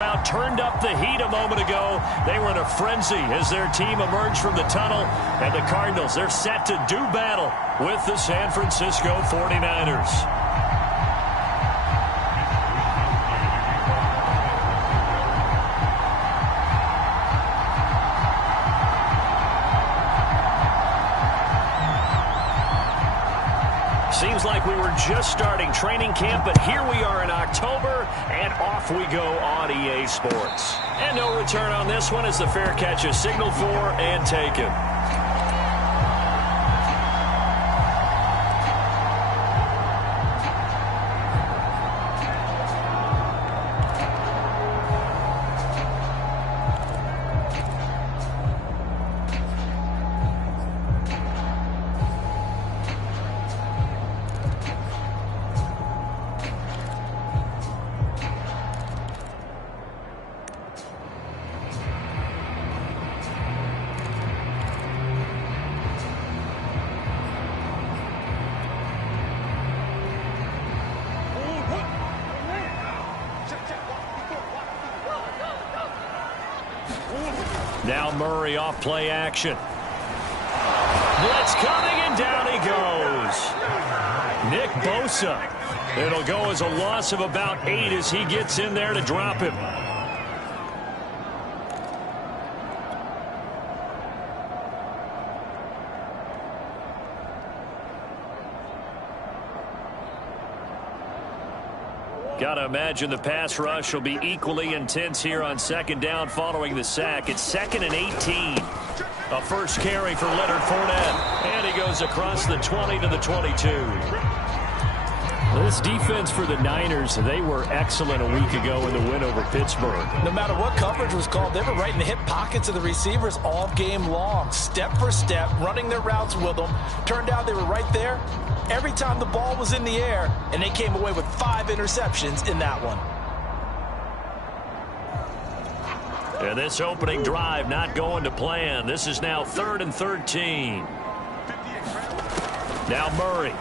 Turned up the heat a moment ago. They were in a frenzy as their team emerged from the tunnel. And the Cardinals, they're set to do battle with the San Francisco 49ers. Seems like we were just starting training camp, but here we are in October, and off we go on EA Sports. And no return on this one as the fair catch is signaled for and taken. Now Murray off play action. Blitz coming, and down he goes. Nick Bosa. It'll go as a loss of about 8 as he gets in there to drop him. Got to imagine the pass rush will be equally intense here on second down following the sack. It's 2nd and 18. A first carry for Leonard Fournette. And he goes across the 20 to the 22. This defense for the Niners, they were excellent a week ago in the win over Pittsburgh. No matter what coverage was called, they were right in the hip pockets of the receivers all game long. Step for step, running their routes with them. Turned out they were right there every time the ball was in the air, and they came away with 5 interceptions in that one. And this opening drive not going to plan. This is now 3rd and 13. Now Murray.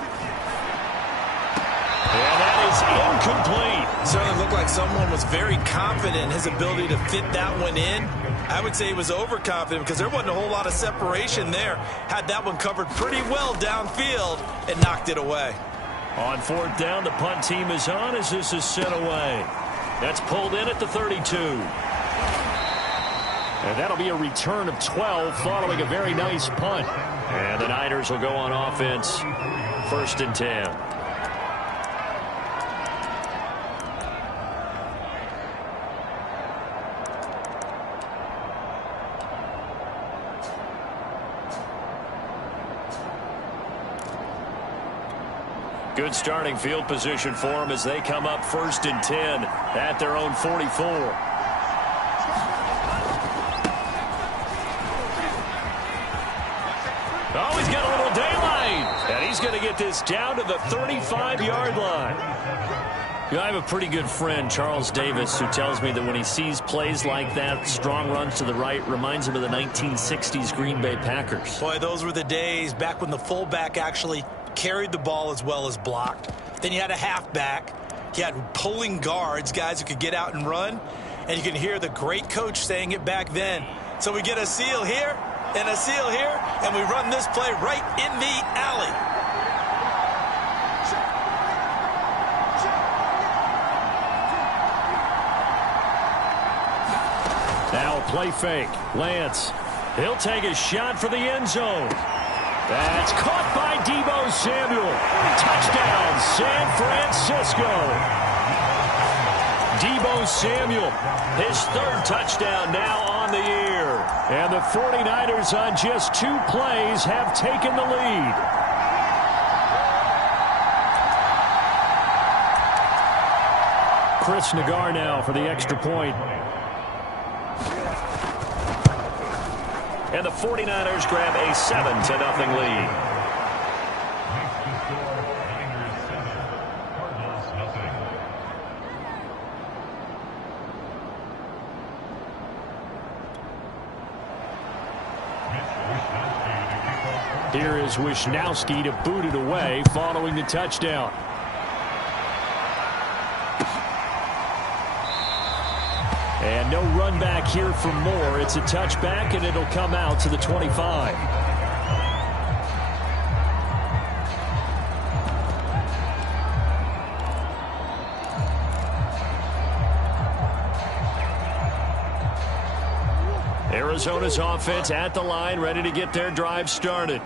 And that is incomplete. Certainly looked like someone was very confident in his ability to fit that one in. I would say he was overconfident because there wasn't a whole lot of separation there. Had that one covered pretty well downfield and knocked it away. On 4th down, the punt team is on as this is sent away. That's pulled in at the 32. And that'll be a return of 12 following a very nice punt. And the Niners will go on offense. 1st and 10. Good starting field position for them as they come up 1st and 10 at their own 44. Oh, he's got a little daylight. And he's going to get this down to the 35-yard line. You know, I have a pretty good friend, Charles Davis, who tells me that when he sees plays like that, strong runs to the right, reminds him of the 1960s Green Bay Packers. Boy, those were the days back when the fullback actually carried the ball as well as blocked. Then you had a halfback. You had pulling guards, guys who could get out and run. And you can hear the great coach saying it back then. So we get a seal here and a seal here, and we run this play right in the alley. Now a play fake. Lance. He'll take a shot for the end zone. That's caught by Deebo Samuel. Touchdown, San Francisco. Deebo Samuel, his 3rd touchdown now on the year. And the 49ers on just 2 plays have taken the lead. Chris Nagar now for the extra point. And the 49ers grab a 7-0 lead. Here is Wishnowsky to boot it away following the touchdown. And no run back here for Moore. It's a touchback, and it'll come out to the 25. Arizona's offense at the line, ready to get their drive started.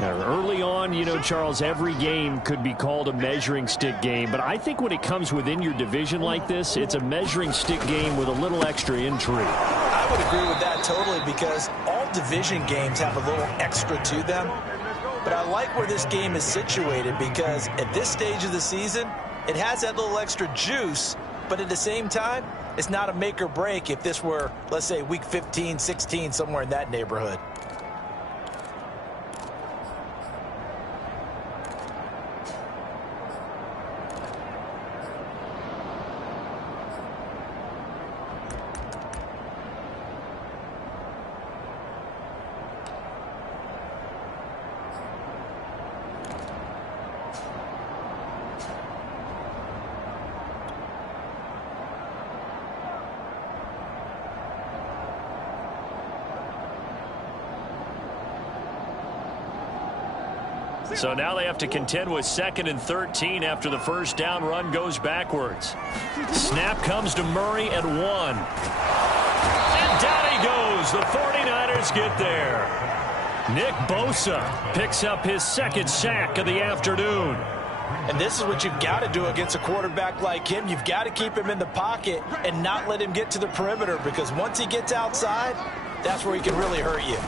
Now, early on, you know, Charles, every game could be called a measuring stick game. But I think when it comes within your division like this, it's a measuring stick game with a little extra intrigue. I would agree with that totally, because all division games have a little extra to them. But I like where this game is situated, because at this stage of the season, it has that little extra juice. But at the same time, it's not a make or break if this were, let's say, week 15, 16, somewhere in that neighborhood. So now they have to contend with 2nd and 13 after the first down run goes backwards. Snap comes to Murray at 1. And down he goes. The 49ers get there. Nick Bosa picks up his 2nd sack of the afternoon. And this is what you've got to do against a quarterback like him. You've got to keep him in the pocket and not let him get to the perimeter, because once he gets outside, that's where he can really hurt you.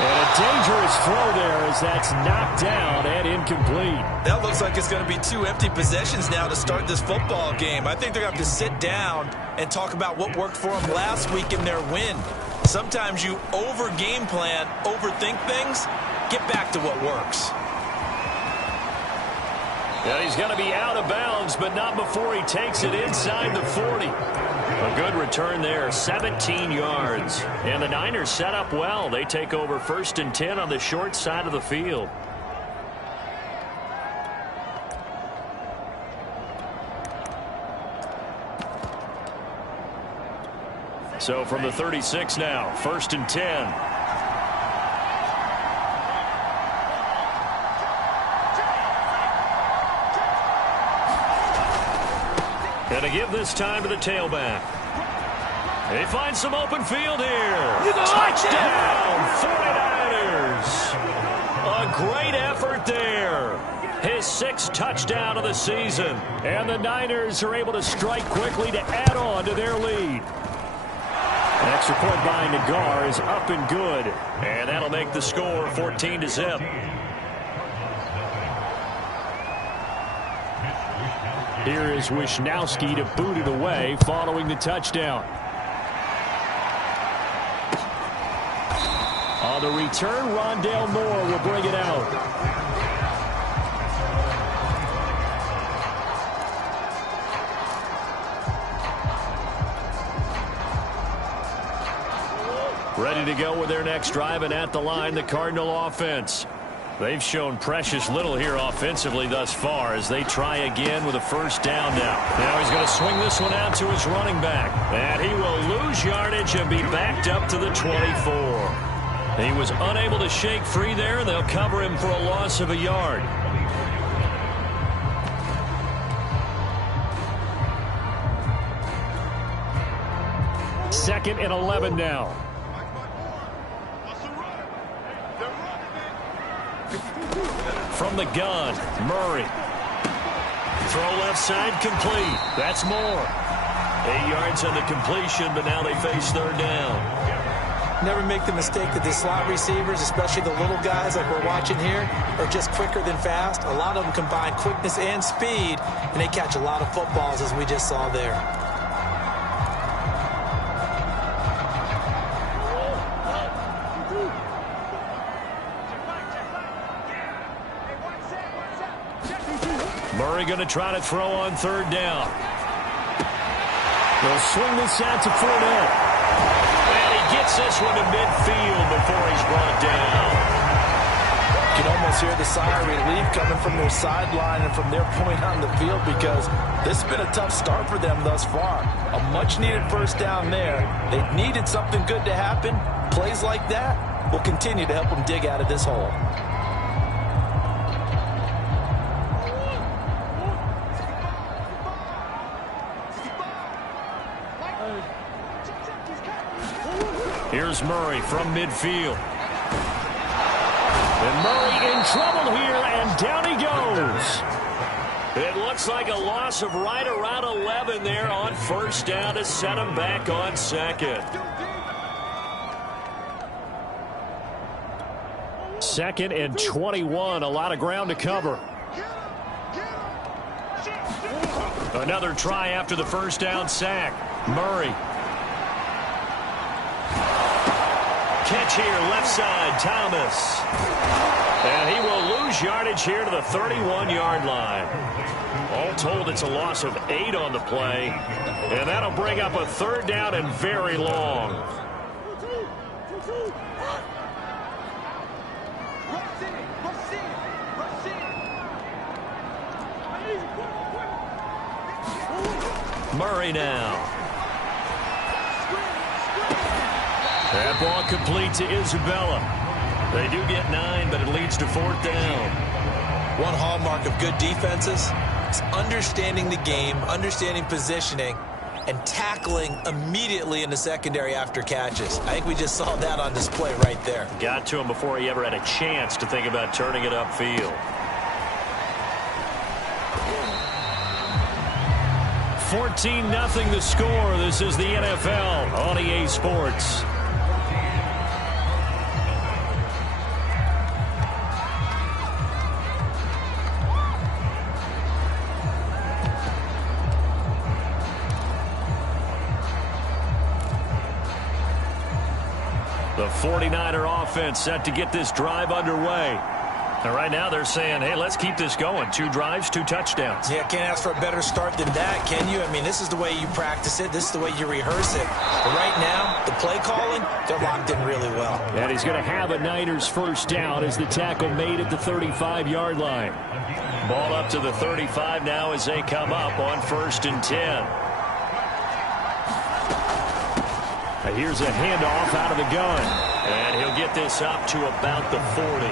And a dangerous throw there as that's knocked down and incomplete. That looks like it's going to be 2 empty possessions now to start this football game. I think they're going to have to sit down and talk about what worked for them last week in their win. Sometimes you over-game plan, overthink things, get back to what works. Yeah, he's going to be out of bounds, but not before he takes it inside the 40. A good return there, 17 yards. And the Niners set up well. They take over 1st and 10 on the short side of the field. So from the 36 now, 1st and 10. And to give this time to the tailback. They find some open field here. Touchdown, 49ers. A great effort there. His 6th touchdown of the season. And the Niners are able to strike quickly to add on to their lead. An extra point by Nagar is up and good. And that'll make the score 14-0. Here is Wisnowski to boot it away following the touchdown. On the return, Rondale Moore will bring it out. Ready to go with their next drive, and at the line, the Cardinal offense. They've shown precious little here offensively thus far as they try again with a first down now. Now he's going to swing this one out to his running back. And he will lose yardage and be backed up to the 24. He was unable to shake free there, and they'll cover him for a loss of a yard. Second and 11 now. From the gun, Murray. Throw left side, complete. That's Moore. 8 yards on the completion, but now they face 3rd down. Never make the mistake that the slot receivers, especially the little guys like we're watching here, are just quicker than fast. A lot of them combine quickness and speed, and they catch a lot of footballs, as we just saw there. Murray going to try to throw on 3rd down. They'll swing this out to Fournette. And he gets this one to midfield before he's brought down. can almost hear the sigh of relief coming from their sideline and from their point on the field, because this has been a tough start for them thus far. A much-needed first down there. They needed something good to happen. Plays like that will continue to help them dig out of this hole. Here's Murray from midfield. And Murray in trouble here, and down he goes. It looks like a loss of right around 11 there on first down to set him back on second. Second and 21, a lot of ground to cover. Another try after the first down sack. Murray. Catch here, left side, Thomas. And he will lose yardage here to the 31-yard line. All told, it's a loss of 8 on the play. And that'll bring up a third down and very long. Murray now. That ball complete to Isabella. They do get 9, but it leads to fourth down. One hallmark of good defenses is understanding the game, understanding positioning, and tackling immediately in the secondary after catches. I think we just saw that on display right there. Got to him before he ever had a chance to think about turning it upfield. 14-0 the score. This is the NFL on EA Sports. The 49er offense set to get this drive underway. And right now they're saying, hey, let's keep this going. 2 drives, 2 touchdowns. Yeah, can't ask for a better start than that, can you? I mean, this is the way you practice it. This is the way you rehearse it. But right now, the play calling, they're locked in really well. And he's going to have a Niners first down as the tackle made at the 35-yard line. Ball up to the 35 now as they come up on 1st and 10. Here's a handoff out of the gun. And he'll get this up to about the 40.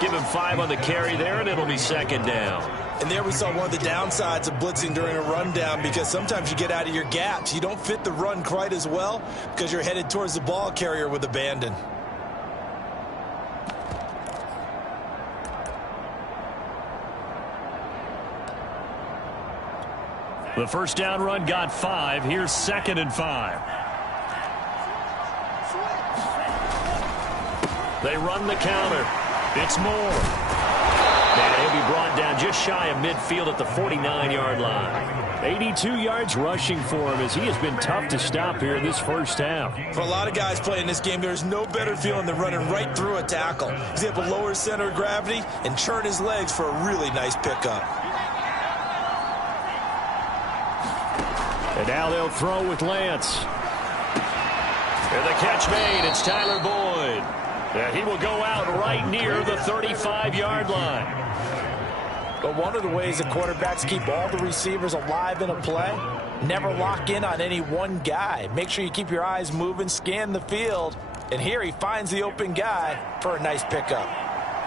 Give him 5 on the carry there, and it'll be second down. And there we saw one of the downsides of blitzing during a rundown, because sometimes you get out of your gaps. You don't fit the run quite as well because you're headed towards the ball carrier with abandon. The first down run got 5. Here's 2nd and 5. They run the counter. It's Moore. And he'll be brought down just shy of midfield at the 49-yard line. 82 yards rushing for him as he has been tough to stop here this first half. For a lot of guys playing this game, there's no better feeling than running right through a tackle. He's able to lower his center of gravity and churn his legs for a really nice pickup. And now they'll throw with Lance. And the catch made. It's Tyler Boyd. And he will go out right near the 35-yard line. But one of the ways that quarterbacks keep all the receivers alive in a play, never lock in on any one guy. Make sure you keep your eyes moving, scan the field. And here he finds the open guy for a nice pickup.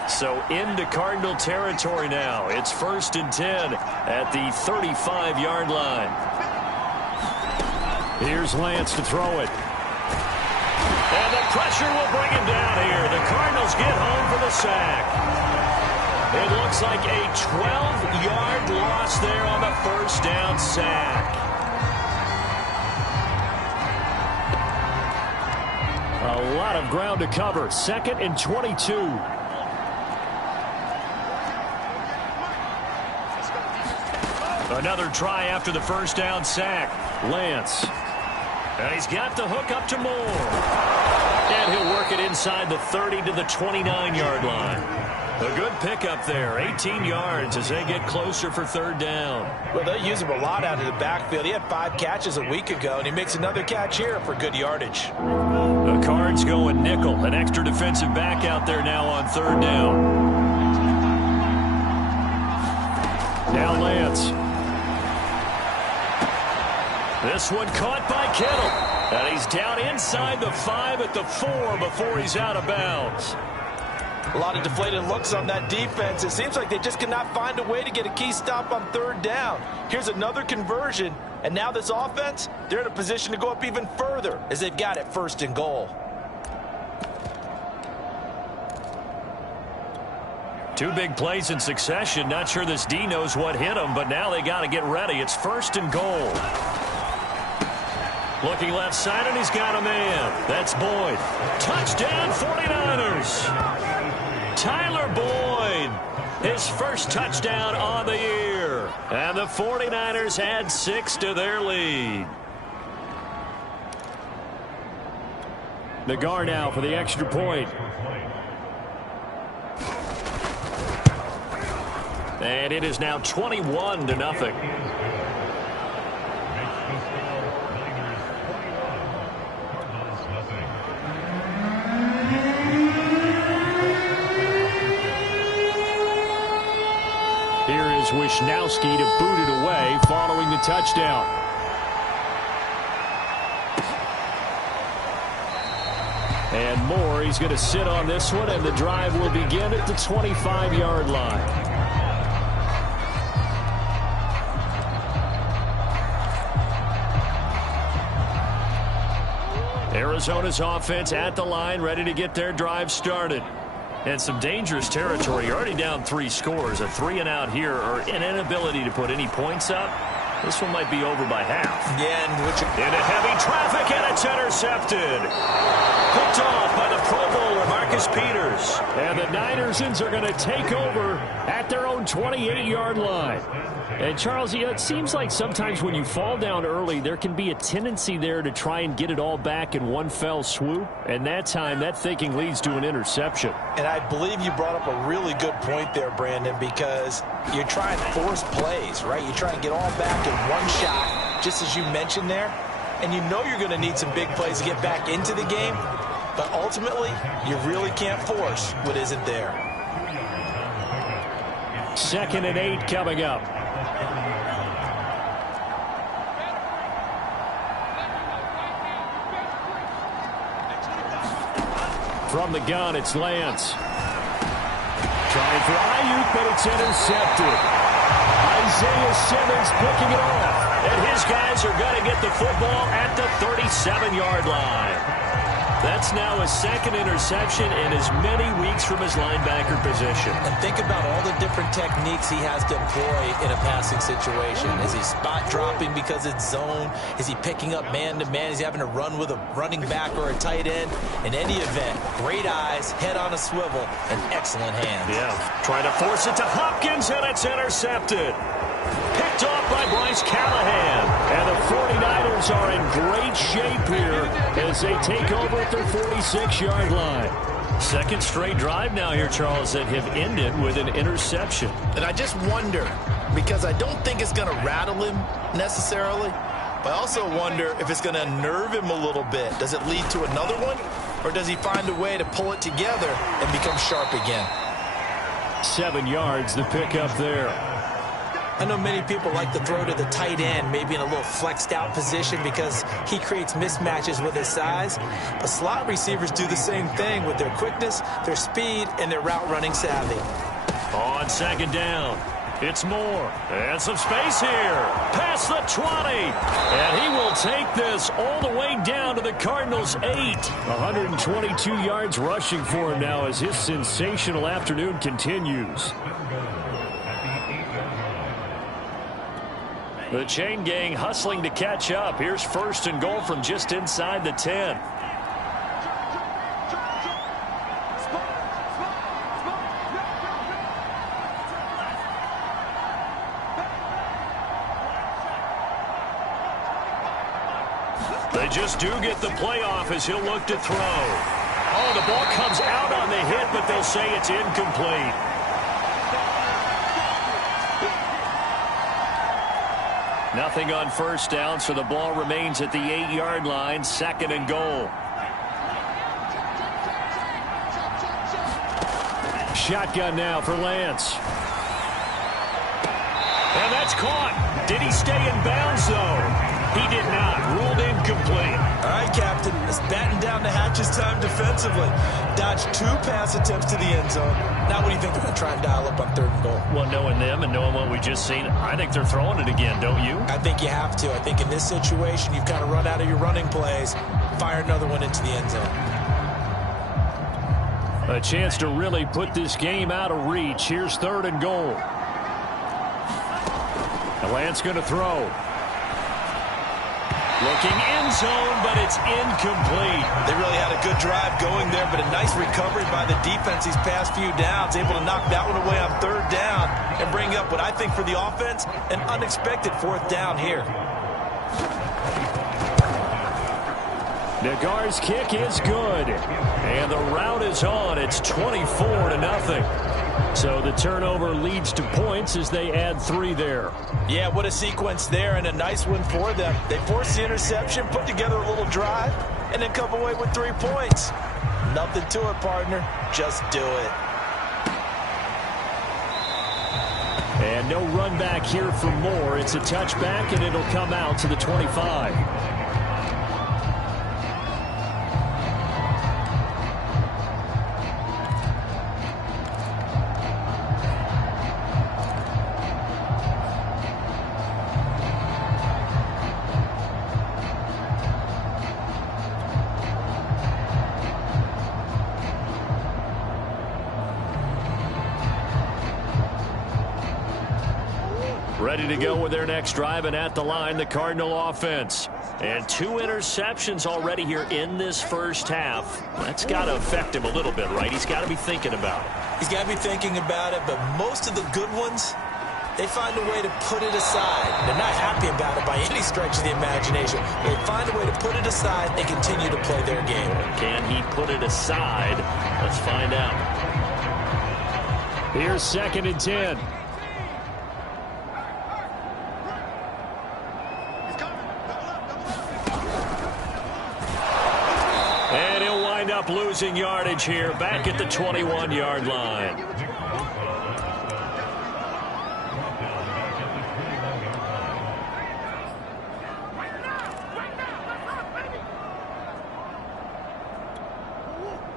So into Cardinal territory now. It's 1st and 10 at the 35-yard line. Here's Lance to throw it. And the pressure will bring him down here. The Cardinals get home for the sack. It looks like a 12-yard loss there on the first down sack. A lot of ground to cover. 2nd and 22. Another try after the first down sack. Lance. And he's got the hook up to Moore. And he'll work it inside the 30 to the 29-yard line. A good pickup there. 18 yards as they get closer for 3rd down. Well, they use him a lot out of the backfield. He had 5 catches a week ago, and he makes another catch here for good yardage. The Cards going nickel. An extra defensive back out there now on third down. Now Lance. This one caught by Kittle. And he's down inside the 5 at the 4 before he's out of bounds. A lot of deflated looks on that defense. It seems like they just cannot find a way to get a key stop on third down. Here's another conversion, and now this offense, they're in a position to go up even further as they've got it first and goal. Two big plays in succession. Not sure this D knows what hit him, but now they got to get ready. It's first and goal. Looking left side, and he's got a man. That's Boyd. Touchdown, 49ers. Tyler Boyd, his first touchdown on the year. And the 49ers add 6 to their lead. Nagar now for the extra point. And it is now 21-0. Here is Wisnowski to boot it away following the touchdown. And Moore, he's going to sit on this one, and the drive will begin at the 25-yard line. Arizona's offense at the line, ready to get their drive started. And some dangerous territory. You're already down 3 scores. A 3-and-out here, or an inability to put any points up. This one might be over by half. Yeah, into heavy traffic, and it's intercepted. Picked off by the Pro Bowler, Marcus Peters. And the Ninersons are going to take over at their own 28-yard line. And, Charles, it seems like sometimes when you fall down early, there can be a tendency there to try and get it all back in one fell swoop. And that time, that thinking leads to an interception. And I believe you brought up a really good point there, Brandon, because you're trying to force plays, right? You're trying to get all back in one shot, just as you mentioned there. And you know you're going to need some big plays to get back into the game. But ultimately, you really can't force what isn't there. 2nd and 8 coming up. From the gun, it's Lance. Trying for Ayuk, but it's intercepted. Isaiah Simmons picking it off. And his guys are going to get the football at the 37-yard line. That's now his 2nd interception in as many weeks from his linebacker position. And think about all the different techniques he has to employ in a passing situation. Is he spot dropping because it's zone? Is he picking up man-to-man? Is he having to run with a running back or a tight end? In any event, great eyes, head on a swivel, and excellent hands. Yeah, trying to force it to Hopkins, and it's intercepted. Picked off by Bryce Callahan. And the 49ers are in great shape here as they take over at their 46-yard line. 2nd straight drive now here, Charles, that have ended with an interception. And I just wonder, because I don't think it's going to rattle him necessarily, but I also wonder if it's going to unnerve him a little bit. Does it lead to another one, or does he find a way to pull it together and become sharp again? 7 yards, the pickup there. I know many people like to throw to the tight end, maybe in a little flexed out position because he creates mismatches with his size. But slot receivers do the same thing with their quickness, their speed, and their route running savvy. On 2nd down, it's Moore. And some space here. Past the 20. And he will take this all the way down to the Cardinals' 8. 122 yards rushing for him now as his sensational afternoon continues. The chain gang hustling to catch up. Here's 1st and goal from just inside the 10. They just do get the playoff as he'll look to throw. Oh, the ball comes out on the hit, but they'll say it's incomplete. Nothing on 1st down, so the ball remains at the 8-yard line, 2nd and goal. shotgun now for Lance. And that's caught. Did he stay in bounds, though? He did not. Ruled incomplete. All right, Captain. It's batting down the hatches time defensively. Dodged 2 pass attempts to the end zone. Now what do you think they're going to try and dial up on 3rd and goal? Well, knowing them and knowing what we just seen, I think they're throwing it again, don't you? I think you have to. I think in this situation, you've kind of run out of your running plays. Fire another one into the end zone. A chance to really put this game out of reach. Here's 3rd and goal. Lance going to throw. Looking end zone, but it's incomplete. They really had a good drive going there, but a nice recovery by the defense these past few downs. Able to knock that one away on 3rd down and bring up what I think for the offense, an unexpected 4th down here. Nagar's kick is good. And the route is on. It's 24-0. So the turnover leads to points as they add 3 there. Yeah, what a sequence there, and a nice one for them. They forced the interception, put together a little drive, and then come away with 3 points. Nothing to it, partner. Just do it. And no run back here for Moore. It's a touchback, and it'll come out to the 25. Ready to go with their next drive, and at the line, the Cardinal offense. And 2 interceptions already here in this first half. That's got to affect him a little bit, right? He's got to be thinking about it. He's got to be thinking about it, but most of the good ones, they find a way to put it aside. They're not happy about it by any stretch of the imagination. They find a way to put it aside and continue to play their game. Can he put it aside? Let's find out. Here's 2nd and 10. And he'll wind up losing yardage here, back at the 21-yard line.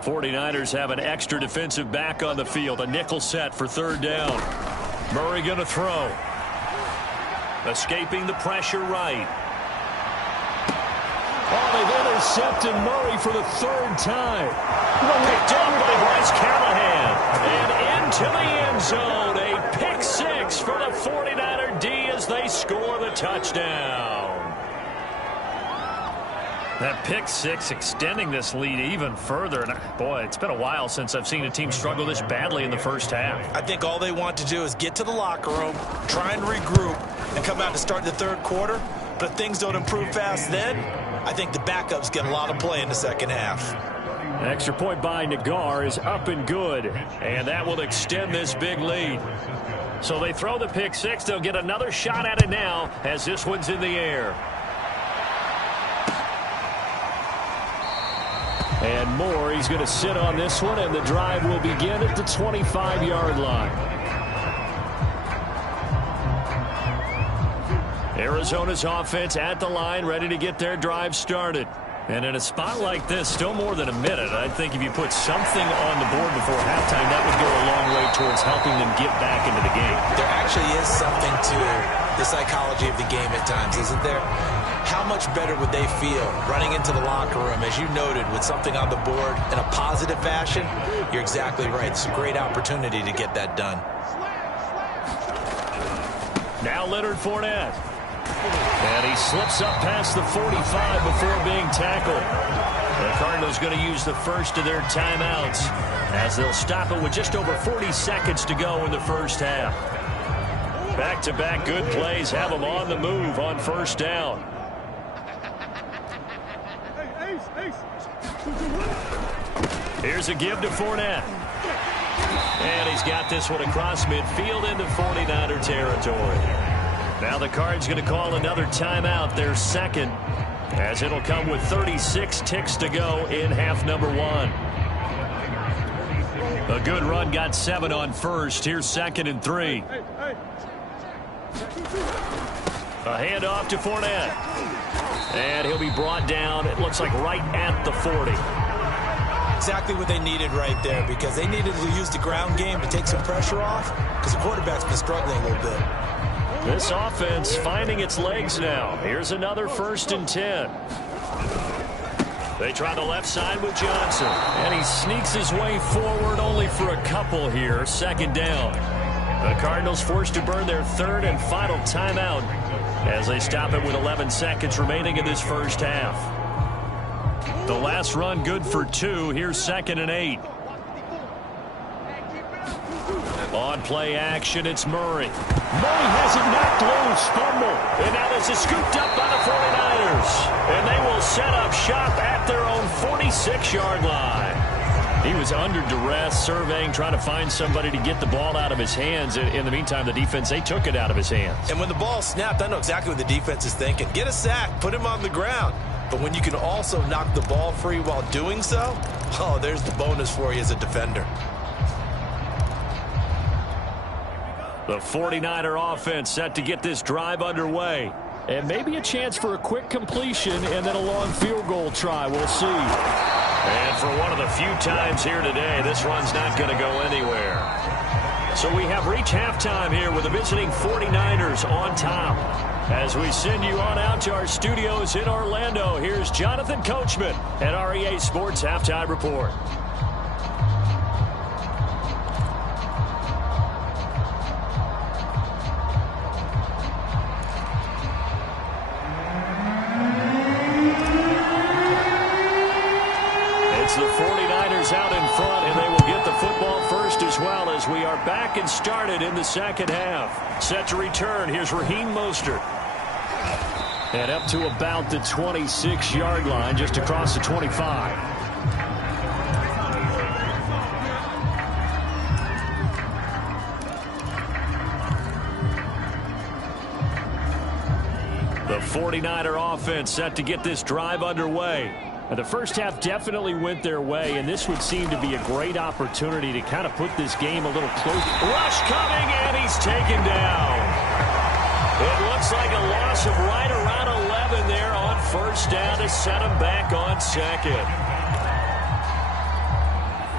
'49ers have an extra defensive back on the field. A nickel set for 3rd down. Murray going to throw. Escaping the pressure right. Oh, they've intercepted Murray for the 3rd time. Picked up by Bryce Callahan. And into the end zone. A pick 6 for the 49er D as they score the touchdown. That pick 6 extending this lead even further. And boy, it's been a while since I've seen a team struggle this badly in the first half. I think all they want to do is get to the locker room, try and regroup, and come out to start the 3rd quarter. But if things don't improve fast then, I think the backups get a lot of play in the 2nd half. An extra point by Nagar is up and good. And that will extend this big lead. So they throw the pick 6. They'll get another shot at it now as this one's in the air. And Moore, he's going to sit on this one, and the drive will begin at the 25-yard line. Arizona's offense at the line, ready to get their drive started. And in a spot like this, still more than a minute, I think if you put something on the board before halftime, that would go a long way towards helping them get back into the game. There actually is something to the psychology of the game at times, isn't there? How much better would they feel running into the locker room, as you noted, with something on the board in a positive fashion? You're exactly right. It's a great opportunity to get that done. Now Leonard Fournette. And he slips up past the 45 before being tackled. The Cardinals going to use the first of their timeouts as they'll stop it with just over 40 seconds to go in the first half. Back-to-back good plays have them on the move on 1st down. Here's a give to Fournette. And he's got this one across midfield into 49er territory. Now the Cards going to call another timeout, their 2nd, as it'll come with 36 ticks to go in half number 1. A good run, got 7 on first. Here's 2nd and 3. A handoff to Fournette. And he'll be brought down, it looks like right at the 40. Exactly what they needed right there, because they needed to use the ground game to take some pressure off, because the quarterback's been struggling a little bit. This offense finding its legs now. Here's another 1st and 10. They try the left side with Johnson. And he sneaks his way forward only for a couple here. 2nd down. The Cardinals forced to burn their 3rd and final timeout as they stop it with 11 seconds remaining in this first half. The last run good for 2. Here's 2nd and 8. On play action, it's Murray. Murray has it knocked loose. Fumble. And now this is scooped up by the 49ers. And they will set up shop at their own 46-yard line. He was under duress, surveying, trying to find somebody to get the ball out of his hands. In the meantime, the defense, they took it out of his hands. And when the ball snapped, I know exactly what the defense is thinking. Get a sack, put him on the ground. But when you can also knock the ball free while doing so, oh, there's the bonus for you as a defender. The 49er offense set to get this drive underway. And maybe a chance for a quick completion and then a long field goal try. We'll see. And for one of the few times here today, this run's not going to go anywhere. So we have reached halftime here with the visiting 49ers on top. As we send you on out to our studios in Orlando, here's Jonathan Coachman at REA Sports Halftime Report. It's the 49ers out in front, and they will get the football first as well as we are back and started in the second half. Set to return, here's Raheem Mostert. And up to about the 26-yard line, just across the 25. The 49er offense set to get this drive underway. The first half definitely went their way, and this would seem to be a great opportunity to kind of put this game a little closer. Rush coming, and he's taken down. It looks like a loss of right around 11 there on 1st down to set him back on 2nd.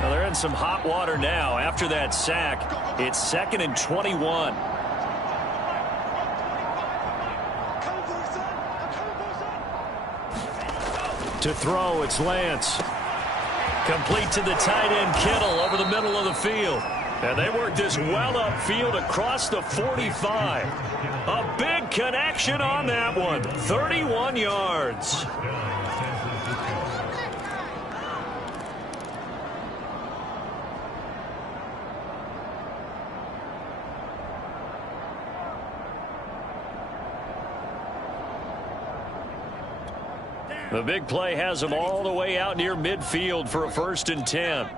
Now they're in some hot water now. After that sack, it's 2nd and 21. To throw, it's Lance. Complete to the tight end, Kittle, over the middle of the field. And they work this well upfield across the 45. A big connection on that one. 31 yards. The big play has them all the way out near midfield for a 1st and 10.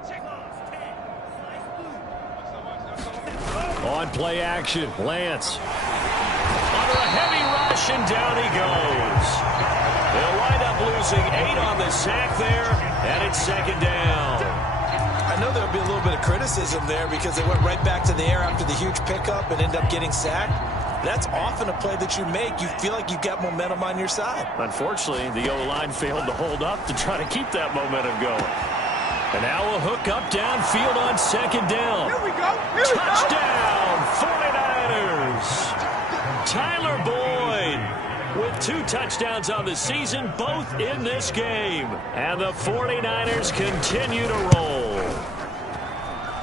On play action, Lance. Under a heavy rush, and down he goes. They'll wind up losing 8 on the sack there, and it's 2nd down. I know there'll be a little bit of criticism there because they went right back to the air after the huge pickup and end up getting sacked. That's often a play that you make. You feel like you've got momentum on your side. Unfortunately, the O-line failed to hold up to try to keep that momentum going. And now a hook up downfield on 2nd down. Here we go. Touchdown, 49ers. Tyler Boyd with 2 touchdowns on the season, both in this game. And the 49ers continue to roll.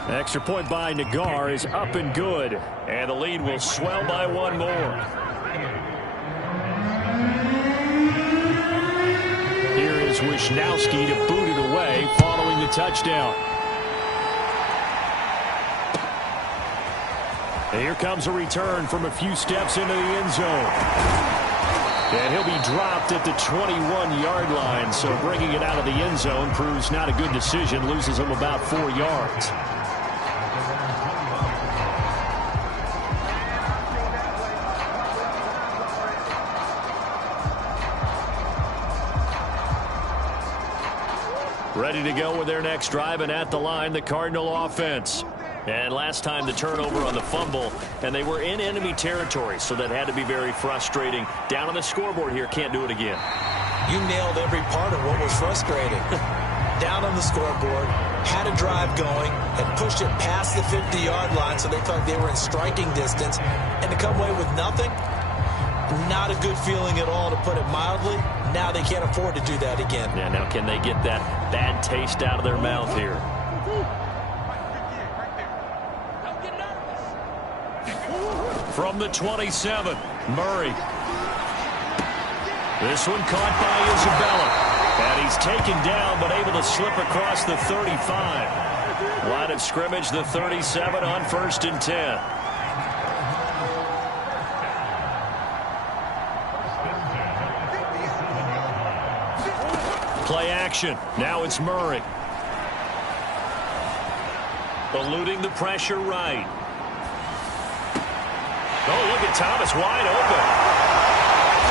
Extra point by Nagar is up and good. And the lead will swell by 1 more. Here is Wisnowski to boot it away following the touchdown. And here comes a return from a few steps into the end zone. And he'll be dropped at the 21-yard line. So bringing it out of the end zone proves not a good decision. Loses him about 4 yards. Ready to go with their next drive, and at the line, the Cardinal offense. And last time the turnover on the fumble, and they were in enemy territory, so that had to be very frustrating. Down on the scoreboard here, can't do it again. You nailed every part of what was frustrating. Down on the scoreboard, had a drive going, and pushed it past the 50-yard line, so they thought they were in striking distance, and to come away with nothing, not a good feeling at all, to put it mildly. Now they can't afford to do that again. Yeah, now can they get that bad taste out of their mouth here? From the 27, Murray. This one caught by Isabella. And he's taken down, but able to slip across the 35. Line of scrimmage, the 37 on 1st and 10. Play action. Now it's Murray. Eluding the pressure right. Oh, look at Thomas wide open.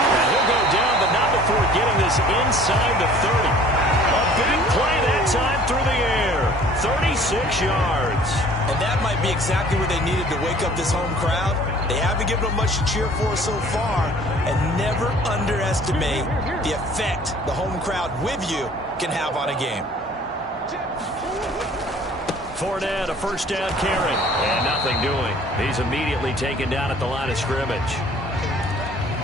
And he'll go down, but not before getting this inside the 30. A big play that time through the air. 36 yards. And that might be exactly what they needed to wake up this home crowd. They haven't given them much to cheer for so far. And never underestimate the effect the home crowd with you can have on a game. Fournette, a first down carry, and nothing doing. He's immediately taken down at the line of scrimmage.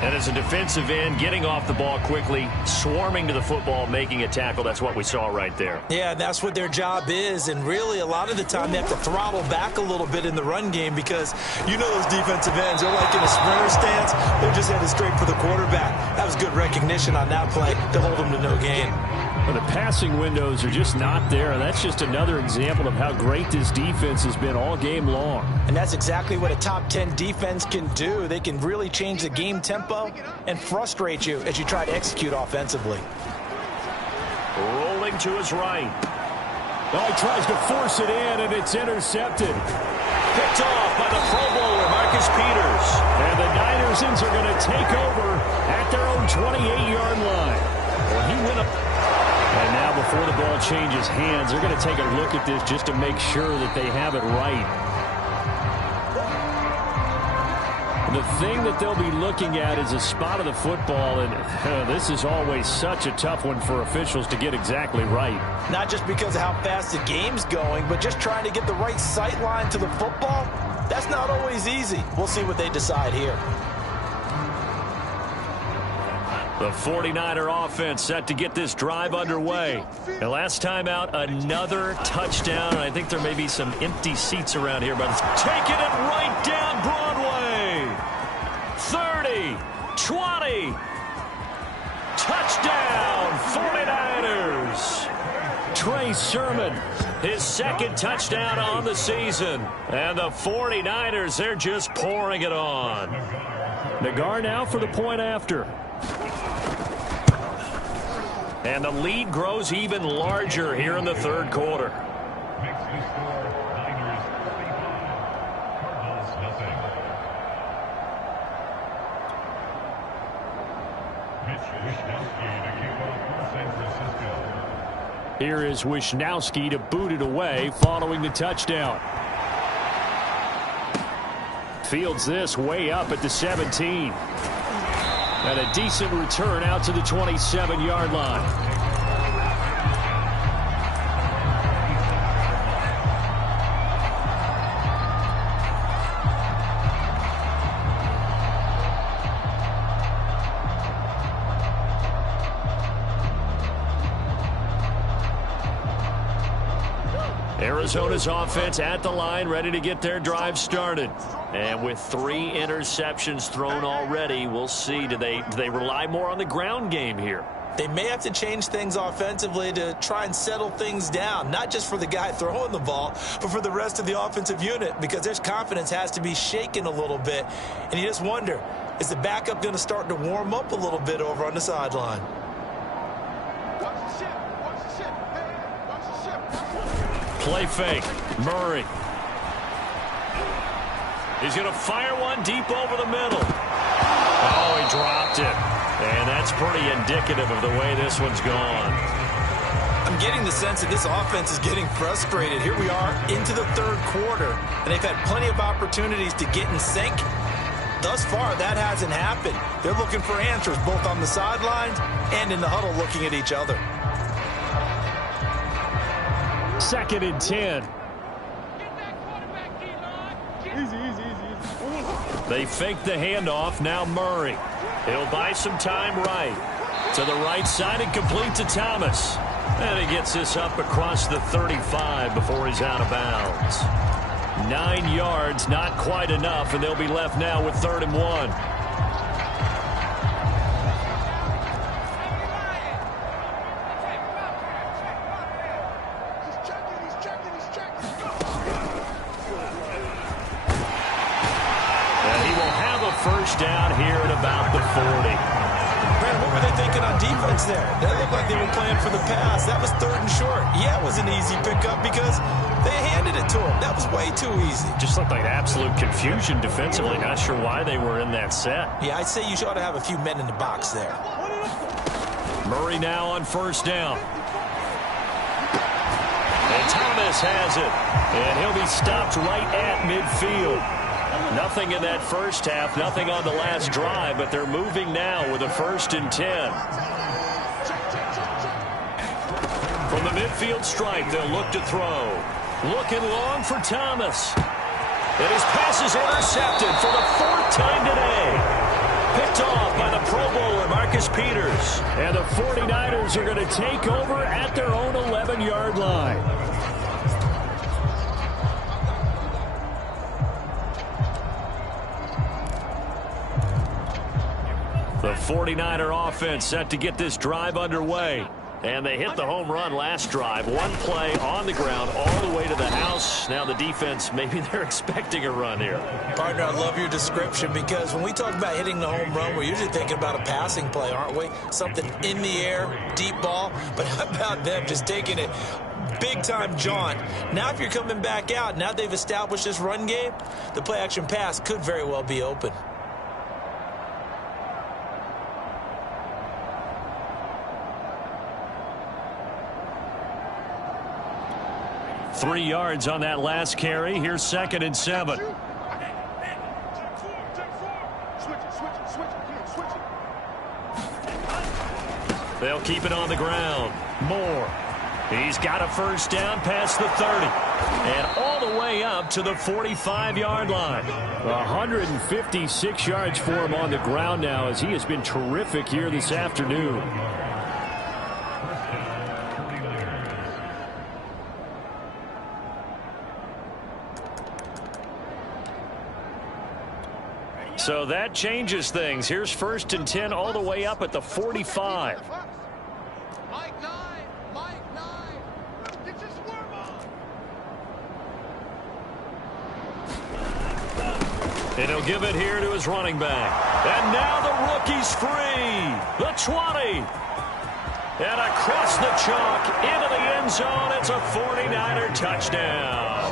And as a defensive end, getting off the ball quickly, swarming to the football, making a tackle, that's what we saw right there. Yeah, that's what their job is, and really a lot of the time they have to throttle back a little bit in the run game because you know those defensive ends, they're like in a sprinter stance, they're just headed straight for the quarterback. That was good recognition on that play to hold them to no gain. Well, the passing windows are just not there. That's just another example of how great this defense has been all game long. And that's exactly what a top 10 defense can do. They can really change the game tempo and frustrate you as you try to execute offensively. Rolling to his right. Well, he tries to force it in, and it's intercepted. Picked off by the Pro Bowler, Marcus Peters. And the Niners are going to take over at their own 28-yard line. Well, he went up. And now before the ball changes hands, they're going to take a look at this just to make sure that they have it right. The thing that they'll be looking at is a spot of the football, and this is always such a tough one for officials to get exactly right. Not just because of how fast the game's going, but just trying to get the right sight line to the football. That's not always easy. We'll see what they decide here. The 49er offense set to get this drive underway. And last time out, another touchdown. And I think there may be some empty seats around here, but it's taking it right down Broadway. 30, 20. Touchdown, 49ers. Trey Sermon, his second touchdown on the season. And the 49ers, they're just pouring it on. Nagar now for the point after. And the lead grows even larger here in the third quarter. Here is Wishnowsky to boot it away following the touchdown. Fields this way up at the 17. And a decent return out to the 27-yard line. Arizona's offense at the line, ready to get their drive started. And with 3 interceptions thrown already, we'll see. Do they rely more on the ground game here? They may have to change things offensively to try and settle things down, not just for the guy throwing the ball, but for the rest of the offensive unit, because their confidence has to be shaken a little bit. And you just wonder, is the backup going to start to warm up a little bit over on the sideline? Play fake. Murray. He's going to fire one deep over the middle. Oh, he dropped it. And that's pretty indicative of the way this one's gone. I I'm getting the sense that this offense is getting frustrated. Here we are into the third quarter, and they've had plenty of opportunities to get in sync. Thus far, that hasn't happened. They're looking for answers both on the sidelines and in the huddle looking at each other. 2nd and 10. They fake the handoff. Now Murray. He'll buy some time right. To the right side and complete to Thomas. And he gets this up across the 35 before he's out of bounds. 9 yards, not quite enough, and they'll be left now with 3rd and 1. And he will have a first down here at about the 40. Brandon, what were they thinking on defense there? That looked like they were playing for the pass. That was 3rd and short. Yeah, it was an easy pickup because they handed it to him. That was way too easy. Just looked like absolute confusion defensively. Not sure why they were in that set. Yeah, I'd say you ought to have a few men in the box there. Murray now on 1st down. And Thomas has it. And he'll be stopped right at midfield. Nothing in that first half, nothing on the last drive, but they're moving now with a 1st and 10. From the midfield stripe, they'll look to throw. Looking long for Thomas. And his pass is intercepted for the 4th time today. Picked off by the Pro Bowler, Marcus Peters. And the 49ers are going to take over at their own 11-yard line. The 49er offense set to get this drive underway. And they hit the home run last drive. One play on the ground all the way to the house. Now the defense, maybe they're expecting a run here. Partner, I love your description because when we talk about hitting the home run, we're usually thinking about a passing play, aren't we? Something in the air, deep ball. But how about them just taking it big-time jaunt? Now if you're coming back out, now they've established this run game, the play-action pass could very well be open. Three yards on that last carry. Here's 2nd and 7. They'll keep it on the ground. Moore. He's got a first down past the 30. And all the way up to the 45-yard line. 156 yards for him on the ground now as he has been terrific here this afternoon. So that changes things. Here's 1st and 10 all the way up at the 45. And he'll give it here to his running back. And now the rookie's free. The 20. And across the chalk into the end zone. It's a 49er touchdown.